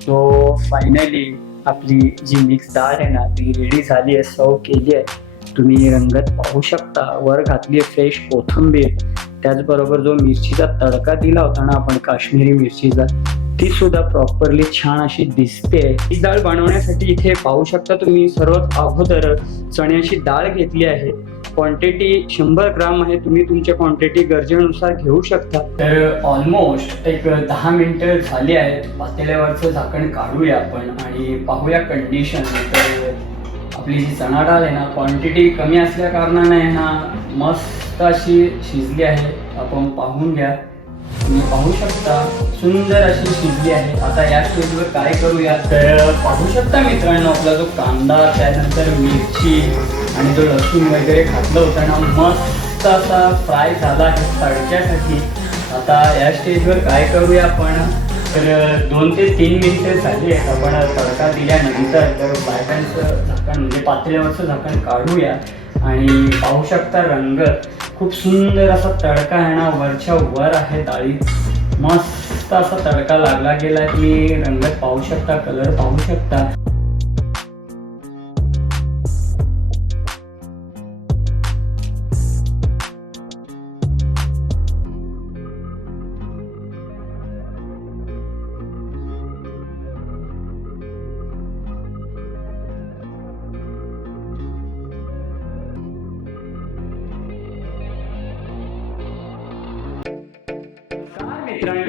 So finally आपली जी mix डाळ आहे ना ती रेडी झाली आहे सर्व केली आहे. तुम्ही रंगत पाहू शकता. वर घातली आहे फ्रेश कोथिंबीर. त्याचबरोबर जो मिरचीचा तडका दिला होता ना आपण काश्मीरी मिरचीचा ती सुद्धा प्रॉपरली छान अशी दिसते. ही डाळ बनवण्यासाठी इथे पाहू शकता तुम्ही सर्वात अगोदर चण्याची डाळ घेतली आहे. क्वांटिटी शंभर ग्राम आहे तुम्ही तुमच्या क्वांटिटी गरजेनुसार घेऊ शकता. तर ऑलमोस्ट एक दहा मिनिटं झाली आहेत. पातेल्यावरचं झाकण काढूया आपण आणि पाहूया कंडिशन तर आपली जी चणा डाळ आहे ना क्वांटिटी कमी असल्या कारणाने ना मस्त अशी शिजली आहे. आपण पाहून घ्या. तुम्ही पाहू शकता सुंदर अशी शिजली आहे. आता या स्टेजवर काय करूया तर पाहू शकता मित्रांनो आपला जो कांदा त्यानंतर मिरची आणि जो लसूण वगैरे घातलं होता ना मस्त असा फ्राय झाला आहे तडक्यासाठी. आता या स्टेजवर काय करूया आपण? तर दोन ते तीन मिनिटे झाली आहेत आपण तडका दिल्यानंतर. तर बायकांचं झाकण म्हणजे पातेल्यावरचं झाकण काढूया. आणि पाहू शकता रंग. खूप सुंदर असा तडका आहे ना वरच्या वर आहे डाळी. मस्त असा तडका लागला गेला तुम्ही रंगत पाहू शकता कलर पाहू शकता.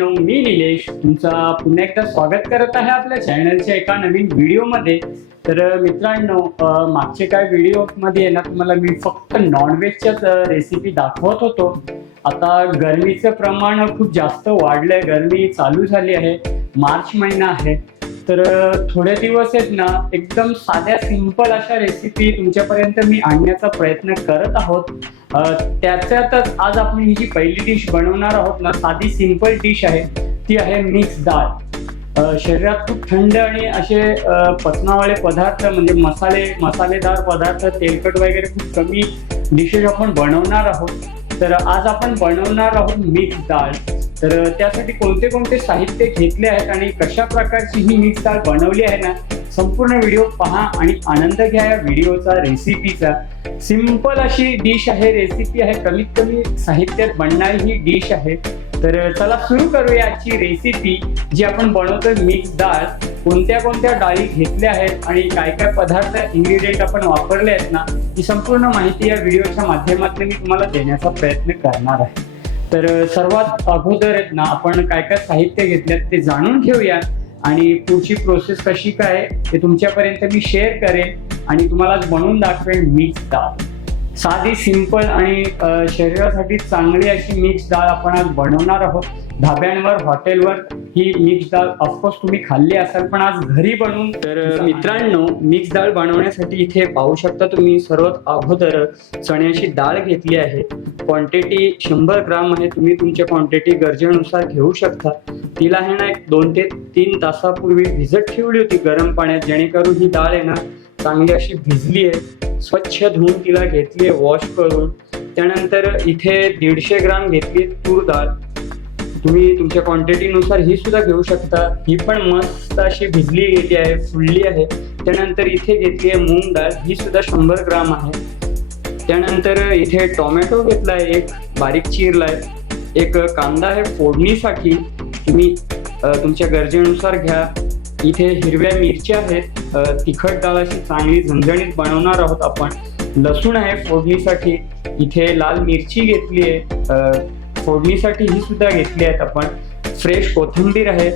मित्रांनो मी निलेश तुमचा पुन्हा एकदा स्वागत करत आहे आपल्या चॅनलच्या एका नवीन व्हिडिओमध्ये तर मित्रांनो मागचे काय व्हिडिओमध्ये मध्ये ना तुम्हाला मी फक्त नॉनव्हेजच्याच रेसिपी दाखवत होतो. आता गरमीचं प्रमाण खूप जास्त वाढलंय गरमी चालू झाली आहे मार्च महिना आहे. तर थोडे दिवस आहेत ना एकदम साध्या सिंपल अशा रेसिपी तुमच्यापर्यंत मी आणण्याचा प्रयत्न करत आहोत. त्याच्यातच आज आपण ही जी पहिली डिश बनवणार आहोत ना साधी सिंपल डिश आहे ती आहे मिक्स डाळ. शरीरात खूप थंड आणि असे अं, पचनावाले पदार्थ म्हणजे मसाले मसालेदार पदार्थ तेलकट वगैरे खूप कमी डिशेस आपण बनवणार आहोत. तर आज आपण बनवणार आहोत मीठ डाळ. तर त्यासाठी कोणते कोणते साहित्य घेतले आहेत आणि कशा प्रकारची ही मीठ डाळ बनवली आहे ना संपूर्ण व्हिडिओ पहा आणि आनंद घ्या या व्हिडिओचा रेसिपीचा. सिंपल अशी डिश आहे रेसिपी आहे. कमीत कमी साहित्यात बनणारी ही डिश आहे. तर चला सुरू करूया आजची रेसिपी जी आपण बनवतोय मिक्स डाळ कोणत्या कोणत्या डाळी घेतल्या आहेत आणि काय काय पदार्थ इन्ग्रेडियंट आपण वापरले आहेत ना ही संपूर्ण माहिती या व्हिडिओच्या माध्यमातून मी तुम्हाला देण्याचा प्रयत्न करणार आहे. तर सर्वात अगोदर आहेत ना आपण काय काय साहित्य घेतल्यात ते जाणून घेऊया. आणि पुढची प्रोसेस कशी काय ते तुमच्यापर्यंत मी शेअर करेन आणि तुम्हाला बनवून दाखवेन मिक्स डाळ साधी सिंपल आणि शरीरासाठी चांगली अशी मिक्स डाळ आपण आज बनवणार आहोत. धाब्यांवर हॉटेलवर ही मिक्स डाळ ऑफकोर्स तुम्ही खाल्ली असाल पण आज घरी बनवून तर मित्रांनो मिक्स डाळ बनवण्यासाठी इथे पाहू शकता तुम्ही सर्वात अगोदर चण्याची डाळ घेतली आहे. क्वांटिटी शंभर ग्राम आहे तुम्ही तुमच्या क्वांटिटी गरजेनुसार घेऊ शकता. तिला आहे ना एक दोन ते तीन तासापूर्वी भिजत ठेवली होती गरम पाण्यात जेणेकरून ही डाळ आहे ना चांगली अशी भिजली आहे. स्वच्छ धुवून तिला घेतली आहे वॉश करून. त्यानंतर इथे दीडशे ग्राम घेतली तूर डाळ तुम्ही तुमच्या क्वांटिटीनुसार ही सुद्धा घेऊ शकता. ही पण मस्त अशी भिजली गेली आहे फुलली आहे. त्यानंतर इथे घेतली आहे मूग डाळ ही सुद्धा शंभर ग्राम आहे. त्यानंतर इथे टोमॅटो घेतला आहे एक बारीक चिरलाय एक कांदा आहे फोडणीसाठी. तुम्ही तुमच्या गरजेनुसार घ्या. इथे हिरव्या मिरच्या आहेत. तिखट डाळ अशी चांगली झणझणीत बनवणार आहोत आपण. लसूण आहे फोडणीसाठी. इथे लाल मिरची घेतली आहे. फोडणीसाठी ही सुद्धा घेतली आहेत आपण. फ्रेश कोथिंबीर आहे.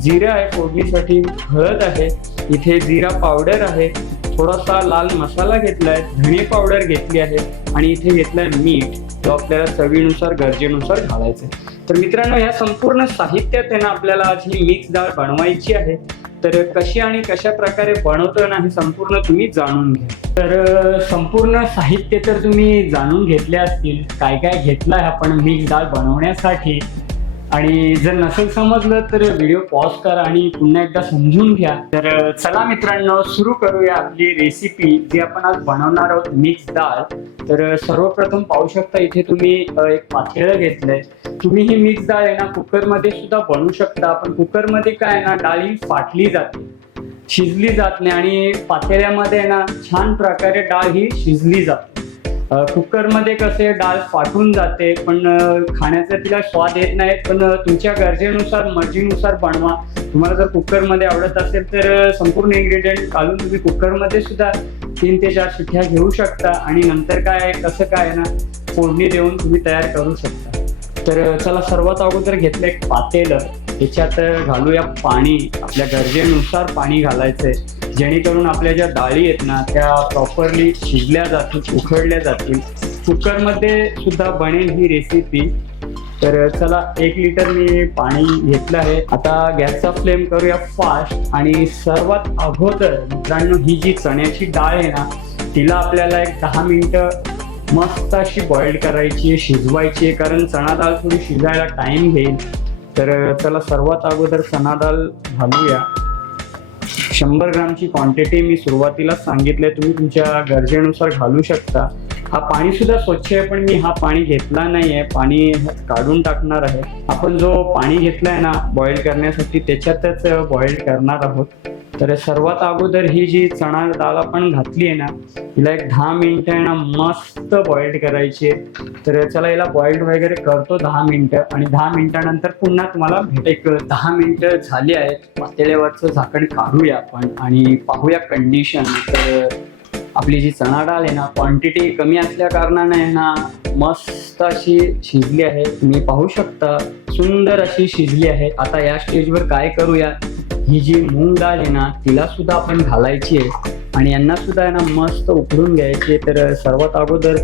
जिरा आहे फोडणीसाठी. हळद आहे. इथे जिरा पावडर आहे. थोडासा लाल मसाला घेतलाय. धणे पावडर घेतली आहे. आणि इथे घेतलाय मीठ. जो आपल्याला चवीनुसार गरजेनुसार घालायचं आहे. तर मित्रांनो ह्या संपूर्ण साहित्यात आहे आपल्याला आज ही मिक्स डाळ बनवायची आहे. तर कशी आणि कशा प्रकारे बनवतो ना हे संपूर्ण तुम्ही जाणून घ्या. तर संपूर्ण साहित्य तर तुम्ही जाणून घेतले असतील. काय काय घेतलंय आपण मिक्स डाळ बनवण्यासाठी? आणि जर नसेल समजलं तर व्हिडिओ पॉज करा आणि पुन्हा एकदा समजून घ्या. तर चला मित्रांनो सुरू करूया आपली रेसिपी जी आपण आज बनवणार आहोत मिक्स डाळ तर सर्वप्रथम पाहू शकता इथे तुम्ही एक पातेलं घेतलंय. तुम्ही ही मिक्स डाळ आहे ना कुकरमध्ये सुद्धा बनवू शकता. पण कुकरमध्ये काय आहे ना डाळ ही फाटली जाते शिजली जात नाही आणि पातेल्यामध्ये आहे ना छान प्रकारे डाळ ही शिजली जाते. कुकरमध्ये कसे डाळ फाटून जाते पण खाण्याचा तिला स्वाद येत नाही पण तुमच्या गरजेनुसार मर्जीनुसार बनवा. तुम्हाला जर कुकरमध्ये आवडत असेल तर संपूर्ण इन्ग्रेडियंट घालून तुम्ही कुकरमध्ये सुद्धा तीन ते चार शिठ्या घेऊ शकता. आणि नंतर काय आहे कसं काय आहे ना फोडणी देऊन तुम्ही तयार करू शकता. तर चला सर्वात अगोदर घेतलं एक पातेलं. त्याच्यात घालूया पाणी. आपल्या गरजेनुसार पाणी घालायचंय. जेणेकरून आपल्या ज्या डाळी आहेत ना त्या प्रॉपरली शिजल्या जातील उखडल्या जातील. कुकरमध्ये सुद्धा बनेल ही रेसिपी तर चला एक लिटर मी पाणी घेतलं आहे. आता गॅसचा फ्लेम करूया फास्ट आणि सर्वात अगोदर मित्रांनो ही जी चण्याची डाळ आहे ना तिला आपल्याला एक दहा मिनटं मस्त अशी बॉईल करायची आहे शिजवायची आहे. कारण चणा डाळ थोडी शिजायला टाइम घेईल. तर चला सर्वात अगोदर चणा डाळ घालूया. शंभर ग्रामची क्वांटिटी मी सुरुवातीला सांगितलंय तुम्ही तुमच्या गरजेनुसार घालू शकता. हा पाणी सुद्धा स्वच्छ आहे पण मी हा पाणी घेतला नाहीये पाणी काढून टाकणार आहे. आपण जो पाणी घेतलाय ना बॉईल करण्यासाठी त्याच्यातच बॉईल करणार आहोत. तर सर्वात अगोदर ही जी चणा डाळ आपण घातली आहे ना हिला एक दहा मिनटं आहे ना मस्त बॉइल्ड करायची आहे. तर चला याला बॉइल्ड वगैरे करतो दहा मिनटं आणि दहा मिनटानंतर पुन्हा तुम्हाला भेट एक दहा मिनटं झाली आहेत. पातेल्यावरचं झाकण काढूया आपण आणि पाहूया कंडिशन तर आपली जी चणा डाळ आहे ना क्वांटिटी कमी असल्या कारणाने आहे ना मस्त अशी शिजली आहे. तुम्ही पाहू शकता सुंदर अशी शिजली आहे. आता या स्टेजवर काय करूया? ही जी मूग डाळ आहे ना तिला सुद्धा आपण घालायची आहे. आणि यांना सुद्धा आहे ना मस्त उकडून घ्यायची आहे. तर सर्वात अगोदर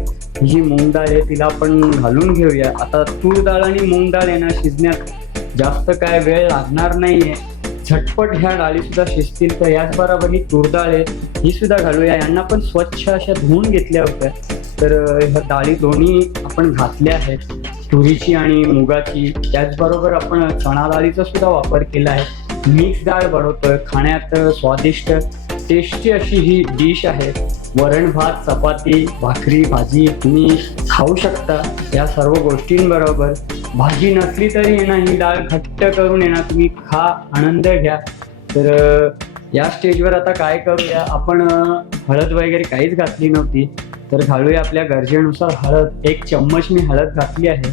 ही जी मूग डाळ आहे तिला आपण घालून घेऊया. आता तूर डाळ आणि मूग डाळ आहे ना शिजण्यात जास्त काय वेळ लागणार नाहीये. झटपट ह्या डाळी सुद्धा शिजतील तर याचबरोबर ही तूर डाळ आहे. ही सुद्धा घालूया. यांना पण स्वच्छ अशा धुवून घेतल्या होत्या. तर ह्या डाळी दोन्ही आपण घातल्या आहेत. तुरीची आणि मुगाची. त्याचबरोबर आपण चणा डाळीचा सुद्धा वापर केला आहे. मिक्स डाळ बनवतोय. खाण्यात स्वादिष्ट टेस्टी अशी ही डिश आहे. वरण भात चपाती भाकरी भाजी तुम्ही खाऊ शकता. या सर्व गोष्टींबरोबर भाजी नसली तरी येणार ही डाळ घट्ट करून येणार तुम्ही खा आनंद घ्या. तर या स्टेजवर आता काय करूया? आपण हळद वगैरे काहीच घातली नव्हती. तर घालूया आपल्या गरजेनुसार हळद. एक चम्मच मी हळद घातली आहे.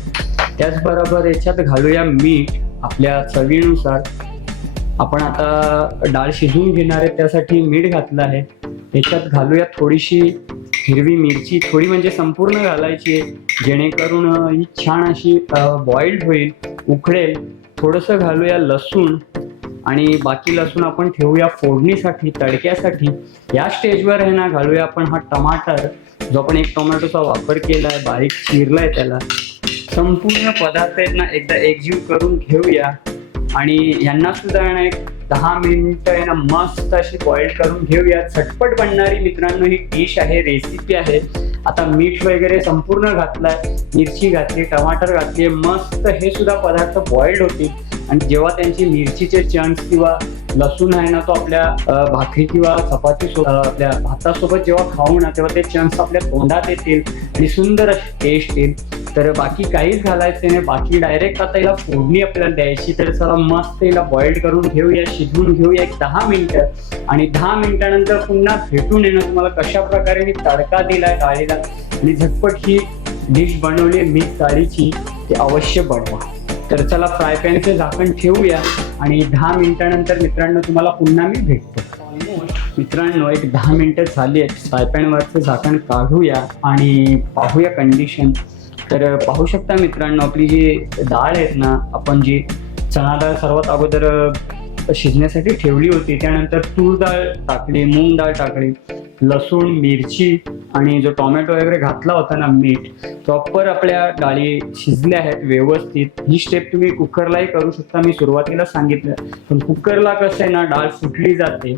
त्याचबरोबर याच्यात घालूया मीठ आपल्या चवीनुसार. आपण आता डाळ शिजवून घेणार आहे त्यासाठी मीठ घातलं आहे. याच्यात घालूया थोडीशी हिरवी मिरची थोडी म्हणजे संपूर्ण घालायची आहे. जेणेकरून ही छान अशी बॉइल्ड होईल उकडेल थोडंसं घालूया लसूण आणि बाकी लसूण आपण ठेवूया फोडणीसाठी तडक्यासाठी. या स्टेजवर आहे ना घालूया आपण हा टमाटर जो आपण एक टोमॅटोचा वापर केला आहे बारीक चिरलाय त्याला. संपूर्ण पदार्थ आहेत ना एकदा एकजीव करून घेऊया. आणि यांना सुद्धा ना एक दहा मिनिटं आहे ना मस्त अशी बॉईल करून घेऊया. झटपट बनणारी मित्रांनो ही डिश आहे रेसिपी आहे. आता मीठ वगैरे संपूर्ण घातलाय. मिरची घातली टमाटर घातली मस्त हे सुद्धा पदार्थ बॉइल्ड होतील. आणि जेव्हा त्यांची मिरचीचे चंक्स किंवा लसूण आहे ना तो आपल्या भाकरी किंवा चपाती आपल्या भातासोबत जेव्हा खाऊ ना तेव्हा ते चंक्स आपल्या तोंडात येतील आणि सुंदर अशी टेस्ट येईल. तर बाकी काहीच घालायचं नाही. बाकी डायरेक्ट आता याला फोडणी आपल्याला द्यायची. तर चला मस्त याला बॉइल करून घेऊया शिजवून घेऊया एक दहा मिनिटं. आणि दहा मिनिटानंतर पुन्हा भेटून येणं तुम्हाला कशा प्रकारे मी तडका दिलाय डाळीला. आणि झटपट ही डिश बनवली मिक्स डाळीची ते अवश्य बनवा. तर चला फ्राय पॅनचं झाकण ठेवूया. आणि दहा मिनिटानंतर मित्रांनो तुम्हाला पुन्हा मी भेटतो. मित्रांनो एक दहा मिनिटं झाली आहेत. फ्राय पॅनवरचं झाकण काढूया. आणि पाहूया कंडिशन तर पाहू शकता मित्रांनो आपली जी डाळ आहेत ना आपण जी चणा डाळ सर्वात अगोदर शिजण्यासाठी ठेवली होती. त्यानंतर तूर डाळ टाकली मूग डाळ टाकली लसूण मिरची आणि जो टोमॅटो वगैरे घातला होता ना मीठ प्रॉपर आपल्या डाळी शिजल्या आहेत व्यवस्थित. ही स्टेप तुम्ही कुकरलाही करू शकता. मी सुरुवातीला सांगितलं पण कुकरला कसं आहे ना डाळ फुटली जाते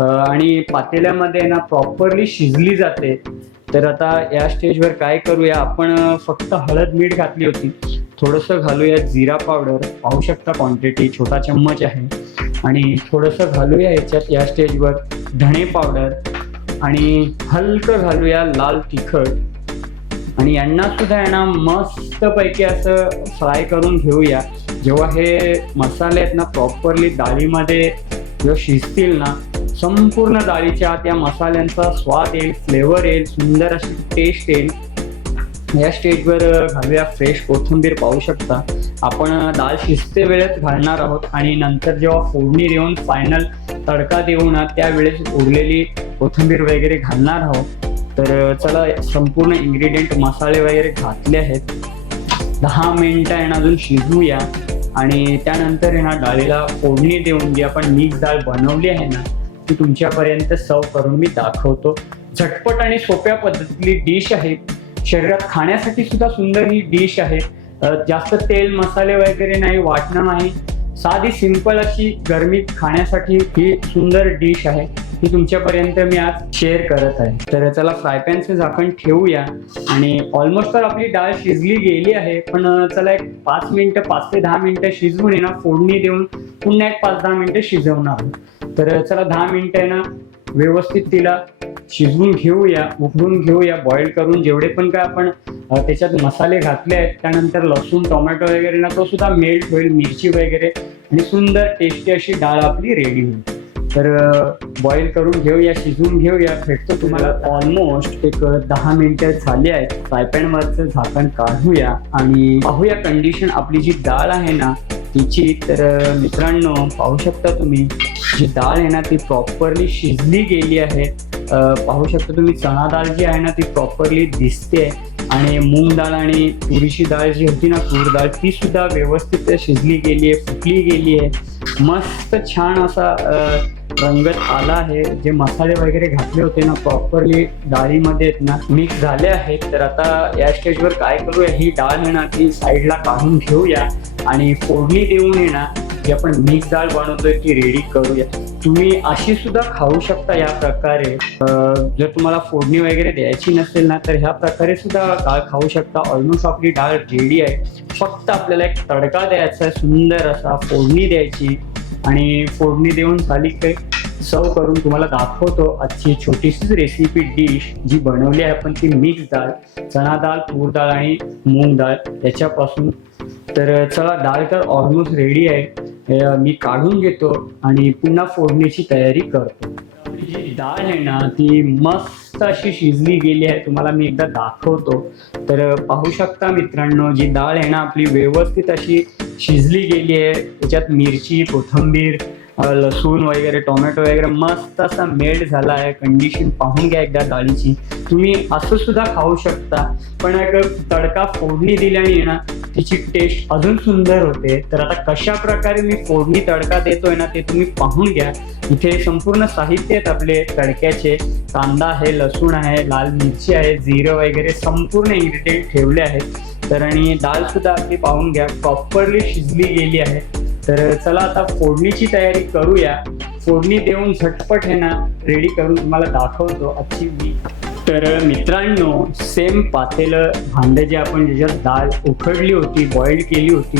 आणि पातेल्यामध्ये ना प्रॉपरली शिजली जाते. तर आता या स्टेजवर काय करूया? आपण फक्त हळद मीठ घातली होती. थोडंसं घालूया जिरा पावडर. पाहू शकता क्वांटिटी छोटा चम्मच आहे. आणि थोडंसं घालूया याच्यात या स्टेजवर धणे पावडर. आणि हलकं घालूया लाल तिखट. आणि यांना सुद्धा यांना मस्तपैकी असं फ्राय करून घेऊया. जेव्हा हे मसाले आहेत ना प्रॉपरली डाळीमध्ये जेव्हा शिजतील ना संपूर्ण डाळीच्या त्या मसाल्यांचा स्वाद येईल फ्लेवर येईल सुंदर अशी टेस्ट येईल. या स्टेजवर घालूया फ्रेश कोथिंबीर पाहू शकता. आपण डाळ शिजते वेळेत घालणार आहोत आणि नंतर जेव्हा फोडणी देऊन फायनल तडका देऊ ना त्यावेळेस उरलेली कोथिंबीर वगैरे घालणार आहोत. तर चला संपूर्ण इन्ग्रेडियंट मसाले वगैरे घातले आहेत. दहा मिनिटं आहे ना अजून शिजवूया आणि त्यानंतर आहे ना डाळीला फोडणी देऊन जी आपण मिक्स डाळ बनवली आहे ना ती तुमच्यापर्यंत सर्व करून मी दाखवतो. झटपट आणि सोप्या पद्धतीतली डिश आहे. शरीरात खाण्यासाठी सुद्धा सुंदर ही डिश आहे. जास्त तेल मसाले वगैरे नाही वाटणं नाही. साधी सिंपल अशी गरमी खाण्यासाठी ही सुंदर डिश आहे. ही तुमच्यापर्यंत मी आज शेअर करत आहे. तर चला फ्राय पॅनचं झाकण ठेवूया. आणि ऑलमोस्ट तर आपली डाळ शिजली गेली आहे पण चला एक पाच मिनिटं पाच ते दहा मिनिटं शिजवून आहे ना फोडणी देऊन पुन्हा एक पाच दहा मिनिटं शिजवणार तर चला दहा मिनिटं आहे ना व्यवस्थित तिला शिजवून घेऊया उकडून घेऊया बॉईल करून जेवढे पण काय आपण त्याच्यात मसाले घातले आहेत त्यानंतर लसूण टोमॅटो वगैरे ना तो सुद्धा मेल्ट होईल मिरची वगैरे आणि सुंदर टेस्टी अशी डाळ आपली रेडी होईल. तर बॉईल करून घेऊया शिजवून घेऊया. भेटतो तुम्हाला ऑलमोस्ट एक दहा मिनिटं झाली आहेत. फ्रायपॅनवरचं झाकण काढूया आणि पाहूया कंडिशन आपली जी डाळ आहे ना तिची तर मित्रांनो पाहू शकता तुम्ही जी डाळ आहे ना ती प्रॉपरली शिजली गेली आहे. पाहू शकता तुम्ही चणा डाळ जी आहे ना ती प्रॉपरली दिसते. आणि मूग डाळ आणि तुरीची डाळ जी होती ना तूर डाळ ती सुद्धा व्यवस्थित शिजली गेली आहे फुटली गेली आहे. मस्त छान असा रंगत आला आहे. जे मसाले वगैरे घातले होते ना प्रॉपरली डाळीमध्ये आहेत ना मिक्स झाले आहेत. तर आता या स्टेजवर काय करूया? ही डाळ आहे ना ती साईडला काढून घेऊया. आणि फोडणी देऊन येणार जी आपण मिक्स डाळ बनवतोय ती रेडी करूया. तुम्ही अशी सुद्धा खाऊ शकता या प्रकारे. जर तुम्हाला फोडणी वगैरे द्यायची नसेल ना तर ह्या प्रकारे सुद्धा डाळ खाऊ शकता. ऑलमोस्ट आपली डाळ रेडी आहे. फक्त आपल्याला एक तडका द्यायचा आहे सुंदर असा फोडणी द्यायची. आणि फोडणी देऊन झाली काही सर्व करून तुम्हाला दाखवतो आजची छोटीशीच रेसिपी डिश जी बनवली आहे आपण ती मिक्स डाळ चणा डाळ तूर डाळ आणि मूग डाळ याच्यापासून. तर चला डाळ तर ऑलमोस्ट रेडी आहे. मी काढून घेतो आणि पुन्हा फोडणीची तयारी करतो. जी डाळ आहे ना ती मस्त अशी शिजली गेली आहे. तुम्हाला मी एकदा दाखवतो. तर पाहू शकता मित्रांनो जी डाळ आहे ना आपली व्यवस्थित अशी शिजली गेली आहे. त्याच्यात मिरची कोथिंबीर लसूण वगैरे टोमॅटो वगैरे मस्त असा मेल्ट झाला आहे. कंडिशन पाहून घ्या एकदा डाळीची तुम्ही असं सुद्धा खाऊ शकता. पण एक तडका फोडणी दिल्याने ना तिची टेस्ट अजून सुंदर होते. तर आता कशा प्रकारे मी फोडणी तडका देतोय ना ते तुम्ही पाहून घ्या. इथे संपूर्ण साहित्य आहेत आपले तडक्याचे. कांदा आहे लसूण आहे लाल मिरची आहे जिरं वगैरे संपूर्ण इन्ग्रेडियंट ठेवले आहेत. तर आणि डाळ सुद्धा आपली पाहून घ्या. प्रॉपरली शिजली गेली आहे. तर चला आता फोडणीची तयारी करूया. फोडणी देऊन झटपट हे ना रेडी करून तुम्हाला दाखवतो आजची मी. तर मित्रांनो सेम पातेलं भांडं जे आपण ज्याच्यात डाळ उखडली होती बॉईल केली होती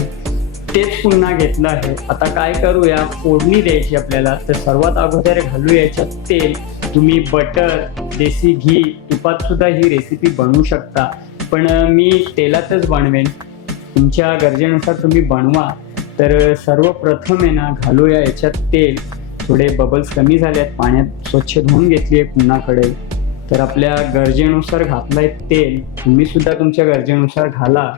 तेच पुन्हा घेतलं आहे. आता काय करूया? फोडणी द्यायची आपल्याला. तर सर्वात अगोदर घालूया याच्यात तेल. तुम्ही बटर देसी घी तुपात सुद्धा ही रेसिपी बनवू शकता. पण मी तेलातच बनवेन. तुमच्या गरजेनुसार तुम्ही बनवा. तर सर्वप्रथम आहे ना घालूया याच्यात तेल. थोडे बबल्स कमी झाले आहेत पाण्यात स्वच्छ धुवून घेतली आहे पुन्हा कढई तर आपल्या गरजेनुसार घातलंय तेल. तुम्ही सुद्धा तुमच्या गरजेनुसार घाला.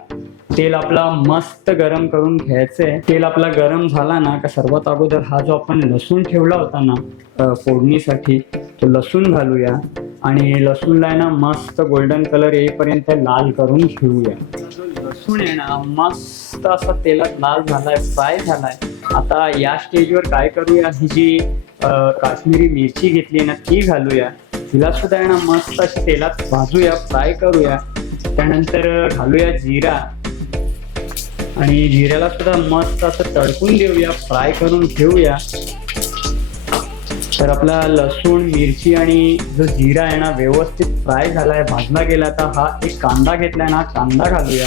तेल आपला मस्त गरम करून घ्यायचंय. तेल आपला गरम झाला ना का सर्वात अगोदर हा जो आपण लसूण ठेवला होता ना फोडणीसाठी तो लसूण घालूया. आणि लसूणला आहे ना मस्त गोल्डन कलर येईपर्यंत लाल करून घेऊया लसूण आहे ना मस्त असा तेलात लाल झालाय फ्राय झालाय. आता या स्टेजवर काय करूया? ही जी काश्मीरी मिरची घेतली ना ती घालूया. तिला सुद्धा आहे ना मस्त अशी तेलात भाजूया फ्राय करूया. त्यानंतर घालूया जिरा. आणि जिऱ्याला सुद्धा मस्त असं तडकून देऊया फ्राय करून घेऊया. तर आपला लसूण मिरची आणि जो जिरा आहे ना व्यवस्थित फ्राय झालाय भाजला गेला तर हा एक कांदा घेतलाय ना कांदा घालूया.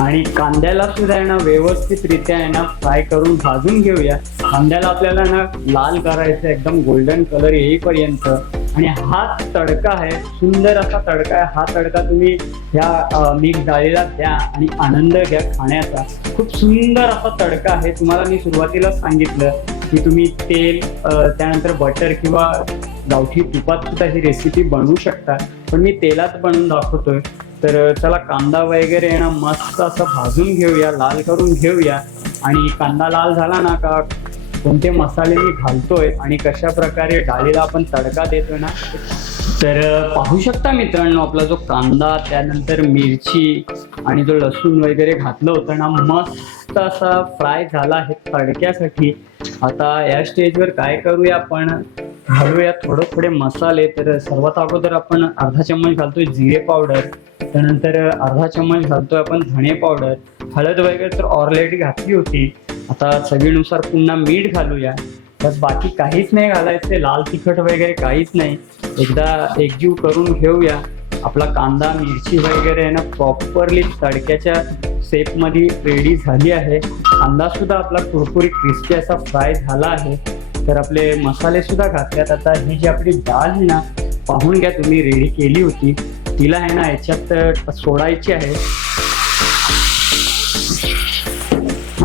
आणि कांद्याला सुद्धा आहे ना व्यवस्थितरित्या आहे ना फ्राय करून भाजून घेऊया. कांद्याला आपल्याला ना लाल करायचं एकदम गोल्डन कलर येईपर्यंत. आणि हा तडका आहे सुंदर असा तडका आहे. हा तडका तुम्ही ह्या मिक्स डाळीला द्या आणि आनंद घ्या खाण्याचा. खूप सुंदर असा तडका आहे. तुम्हाला मी सुरुवातीला सांगितलं की तुम्ही तेल त्यानंतर बटर किंवा गावठी तुपात सुद्धा ही रेसिपी बनवू शकता. पण मी तेलात बनवून दाखवतोय. तर त्याला कांदा वगैरे आहे ना मस्त असं भाजून घेऊया लाल करून घेऊया. आणि कांदा लाल झाला ना का कोणते मसाले मी घालतोय आणि कशा प्रकारे डाळीला आपण तडका देतोय ना तर पाहू शकता मित्रांनो आपला जो कांदा त्यानंतर मिरची आणि जो लसूण वगैरे घातलं होतं ना मस्त असा फ्राय झाला आहे तडक्यासाठी. आता या स्टेजवर काय करूया आपण? घालूया थोडं थोडे मसाले तर सर्वात अगोदर आपण अर्धा चम्मच घालतोय जिरे पावडर त्यानंतर अर्धा चम्मच घालतोय आपण धणे पावडर हळद वगैरे तर ऑलरेडी घातली होती. आता चवीनुसार पुन्हा मीठ घालूया. बस बाकी काहीच नाही घालायचे लाल तिखट वगैरे काहीच नाही. एकदा एकजीव करून घेऊया. आपला कांदा मिरची वगैरे आहे ना प्रॉपरली तडक्याच्या शेपमध्ये रेडी झाली आहे. कांदा सुद्धा आपला कुरकुरी क्रिस्पी असा फ्राय झाला आहे. तर आपले मसाले सुद्धा घातल्यात. आता ही जी आपली डाळ आहे ना पाहून घ्या तुम्ही रेडी केली होती. तिला आहे ना याच्यात सोडायची आहे.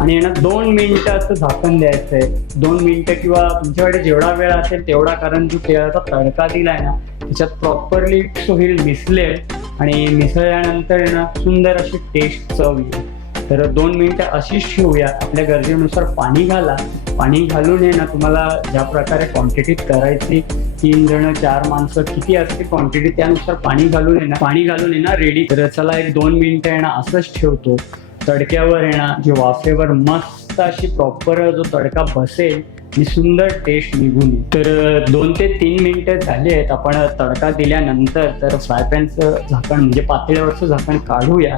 आणि यांना ना दोन मिनिटाचं असं झाकण द्यायचं आहे दोन मिनिटं किंवा तुमच्याकडे जेवढा वेळ असेल तेवढा कारण जो तेलाचा तडका दिलाय ना त्याच्यात प्रॉपरली होईल मिसलेल आणि मिसळल्यानंतर ना सुंदर अशी टेस्ट चव येईल. तर दोन मिनिटं अशीच ठेवूया. आपल्या गरजेनुसार पाणी घाला. पाणी घालून हे ना तुम्हाला ज्या प्रकारे क्वांटिटीत करायची तीन जण चार माणसं किती असते क्वांटिटी त्यानुसार पाणी घालून आहे ना पाणी घालून आहे ना रेडी तर चला एक दोन मिनिटं येणार असंच ठेवतो. तडक्यावर येणार जे वाफेवर मस्त अशी प्रॉपर जो तडका बसेल आणि सुंदर टेस्ट निघून तर दोन ते तीन मिनिटं झाली आहेत आपण तडका दिल्यानंतर तर फ्राय पॅनचं झाकण म्हणजे पातळ्यावरचं झाकण काढूया.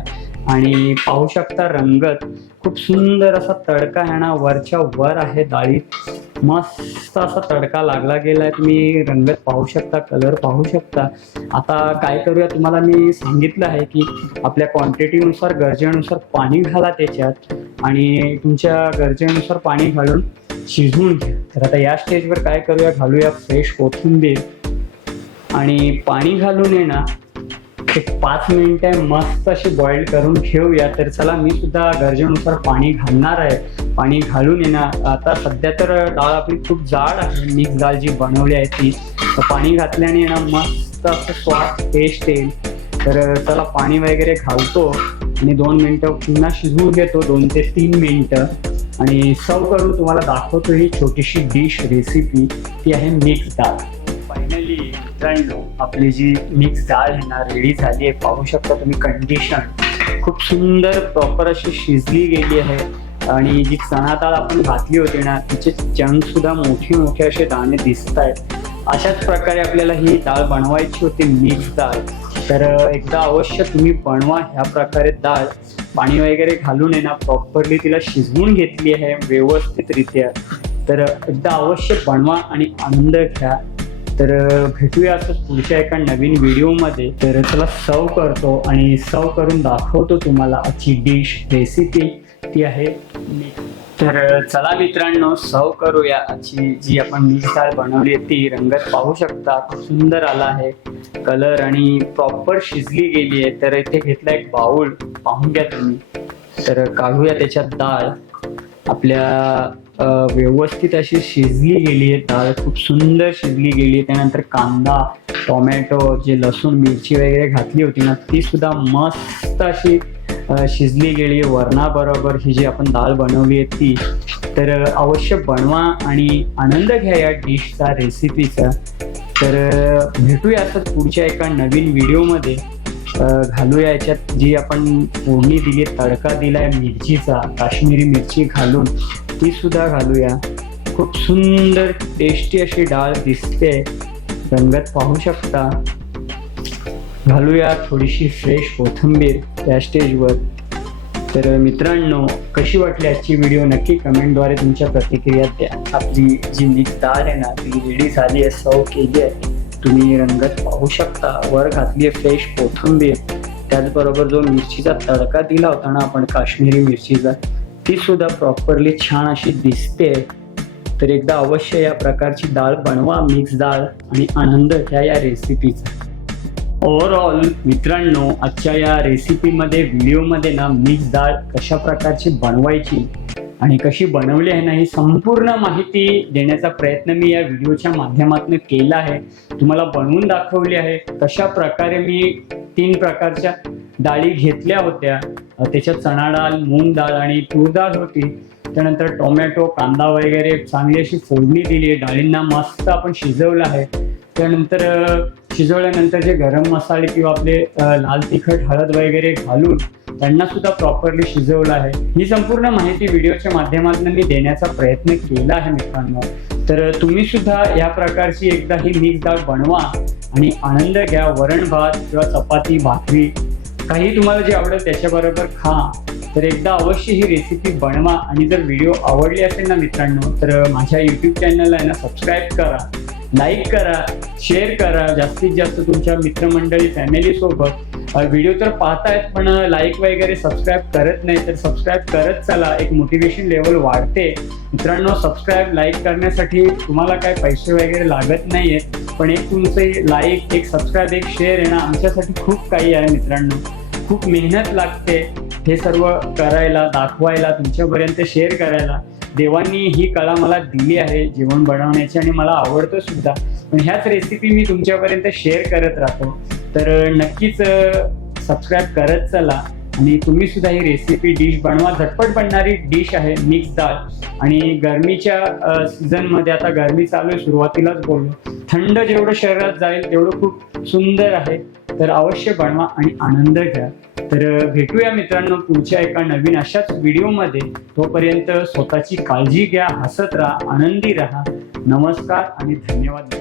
आणि पाहू शकता रंगत. खूप सुंदर असा तडका आहे ना वरच्या वर आहे डाळीत मस्त असा तडका लागला गेलाय. तुम्ही रंगत पाहू शकता कलर पाहू शकता. आता काय करूया तुम्हाला मी सांगितलं आहे की आपल्या क्वांटिटीनुसार गरजेनुसार पाणी घाला त्याच्यात आणि तुमच्या गरजेनुसार पाणी घालून शिजवून घ्या. तर आता या स्टेजवर काय करूया घालूया फ्रेश कोथिंबीर. आणि पाणी घालून आहे ना एक पाच मिनिटे मस्त अशी बॉईल करून घेऊया तर चला मी सुद्धा गरजेनुसार पाणी घालणार आहे. पाणी घालून येणार आता सध्या तर डाळ आपली खूप जाड आहे. मिक्स डाळ जी बनवली आहे ती तर पाणी घातल्याने येणार मस्त असं स्वाद टेस्ट येईल. तर चला पाणी वगैरे घालतो आणि दोन मिनटं पुन्हा शिजवून घेतो दोन ते तीन मिनटं. आणि सर्व करून तुम्हाला दाखवतो ही छोटीशी डिश रेसिपी ती आहे मिक्स डाळ मित्रांनो आपली जी मिक्स डाळ आहे ना रेडी झाली आहे. पाहू शकता तुम्ही कंडिशन खूप सुंदर प्रॉपर अशी शिजली गेली आहे. आणि जी चणा डाळ आपण घातली होती ना तिचे चंक सुद्धा मोठे मोठे असे दाणे दिसत आहेत. अशाच प्रकारे आपल्याला ही डाळ बनवायची होती मिक्स डाळ तर एकदा अवश्य तुम्ही बनवा ह्या प्रकारे डाळ पाणी वगैरे घालून आहे ना प्रॉपरली तिला शिजवून घेतली आहे व्यवस्थितरित्या. तर एकदा अवश्य बनवा आणि आनंद घ्या. तर भेटूया असं पुढच्या एका नवीन व्हिडिओमध्ये. तर चला सर्व करतो आणि सर्व करून दाखवतो तुम्हाला आजची डिश रेसिपी ती आहे तर चला मित्रांनो सर्व करूया. अशी जी आपण मिक्स डाळ बनवली आहे ती रंगत पाहू शकता. खूप सुंदर आला आहे. कलर आणि प्रॉपर शिजली गेली आहे. तर इथे घेतला एक बाऊल पाहून घ्या तुम्ही. तर काढूया त्याच्यात डाळ. आपल्या व्यवस्थित अशी शिजली गेली आहे डाळ खूप सुंदर शिजली गेली आहे. त्यानंतर कांदा टोमॅटो जे लसूण मिरची वगैरे घातली होती ना ती सुद्धा मस्त अशी शिजली गेली आहे. वरणाबरोबर ही जी आपण डाळ बनवली आहे ती तर अवश्य बनवा आणि आनंद घ्या या डिशचा रेसिपीचा तर भेटूया असंच पुढच्या एका नवीन व्हिडिओमध्ये घालूया याच्यात जी आपण फोडणी दिली तडका दिलाय मिरचीचा काश्मीरी मिरची घालून ती सुद्धा घालूया. खूप सुंदर टेस्टी अशी डाळ दिसते. रंगत पाहू शकता. घालूया थोडीशी फ्रेश कोथिंबीर त्या स्टेजवर तर मित्रांनो कशी वाटली आजची व्हिडिओ नक्की कमेंटद्वारे तुमच्या प्रतिक्रिया द्या. आपली जी मिक्स डाळ आहे ना ती रेडी झाली आहे सव केली आहे. तुम्ही रंगत पाहू शकता. वर घातली आहे फ्रेश कोथिंबीर. त्याचबरोबर जो मिरचीचा तडका दिला होता ना आपण काश्मीरी मिरचीचा ती सुद्धा प्रॉपरली छान अशी दिसते. तर एकदा अवश्य या प्रकारची डाळ बनवा मिक्स डाळ आणि आनंद घ्या या रेसिपीचा ओव्हरऑल मित्रांनो आजच्या या रेसिपीमध्ये व्हिडिओमध्ये ना मिक्स डाळ कशा प्रकारची बनवायची आणि कशी बनवली आहे ना ही संपूर्ण माहिती देण्याचा प्रयत्न मी या व्हिडिओच्या माध्यमातून केला आहे. तुम्हाला बनवून दाखवली आहे. कशा प्रकारे मी तीन प्रकारच्या डाळी घेतल्या होत्या त्याच्यात चणा डाळ मूग डाळ आणि तूर डाळ होती. त्यानंतर टोमॅटो कांदा वगैरे चांगली अशी फोडणी दिली डाळींना मस्त आपण शिजवलं आहे. त्यानंतर शिजवल्यानंतर जे गरम मसाले किंवा आपले लाल तिखट हळद वगैरे घालून त्यांना सुद्धा प्रॉपरली शिजवलं आहे. ही संपूर्ण माहिती व्हिडिओच्या माध्यमातून मी देण्याचा प्रयत्न केला आहे मित्रांनो. तर तुम्ही सुद्धा या प्रकारची एकदा ही मिक्स डाळ बनवा आणि आनंद घ्या. वरण भात किंवा चपाती भाकरी काही तुम्हाला जे आवडेल त्याच्याबरोबर खा. तर एकदा अवश्य ही रेसिपी बनवा. आणि जर व्हिडिओ आवडली असेल ना मित्रांनो तर माझ्या यूट्यूब चॅनलला आहे ना सबस्क्राईब करा. लाईक करा शेअर करा जास्तीत जास्त तुमच्या मित्रमंडळी फॅमिली सोबत. व्हिडिओ तर पाहतायत पण लाईक वगैरे सबस्क्राईब करत नाही तर सबस्क्राईब करत चला. एक मोटिवेशन लेवल वाढते. मित्रांनो सबस्क्राईब लाईक करण्यासाठी तुम्हाला काय पैसे वगैरे लागत नाही आहेत पण एक तुमचे लाईक एक सबस्क्राईब एक शेअर आहे ना आमच्यासाठी खूप काही आहे मित्रांनो. खूप मेहनत लागते हे सर्व करायला दाखवायला तुमच्यापर्यंत शेअर करायला. देवांनी ही कला मला दिली आहे जेवण बनवण्याची आणि मला आवडतं सुद्धा. पण ह्याच रेसिपी मी तुमच्यापर्यंत शेअर करत राहतो. तर नक्कीच सबस्क्राईब करत चला. आणि तुम्ही सुद्धा ही रेसिपी डिश बनवा. झटपट बनणारी डिश आहे मिक्स डाळ आणि गरमीच्या सीझनमध्ये आता गरमी चालू आहे सुरुवातीलाच बोललो. थंड जेवढं शरीरात जाईल तेवढं खूप सुंदर आहे. तर अवश्य बनवा आणि आनंद घ्या. तर भेटूया मित्रांनो पुढच्या एका नवीन अशाच व्हिडिओमध्ये. तोपर्यंत स्वतःची काळजी घ्या हसत राहा आनंदी राहा. नमस्कार आणि धन्यवाद.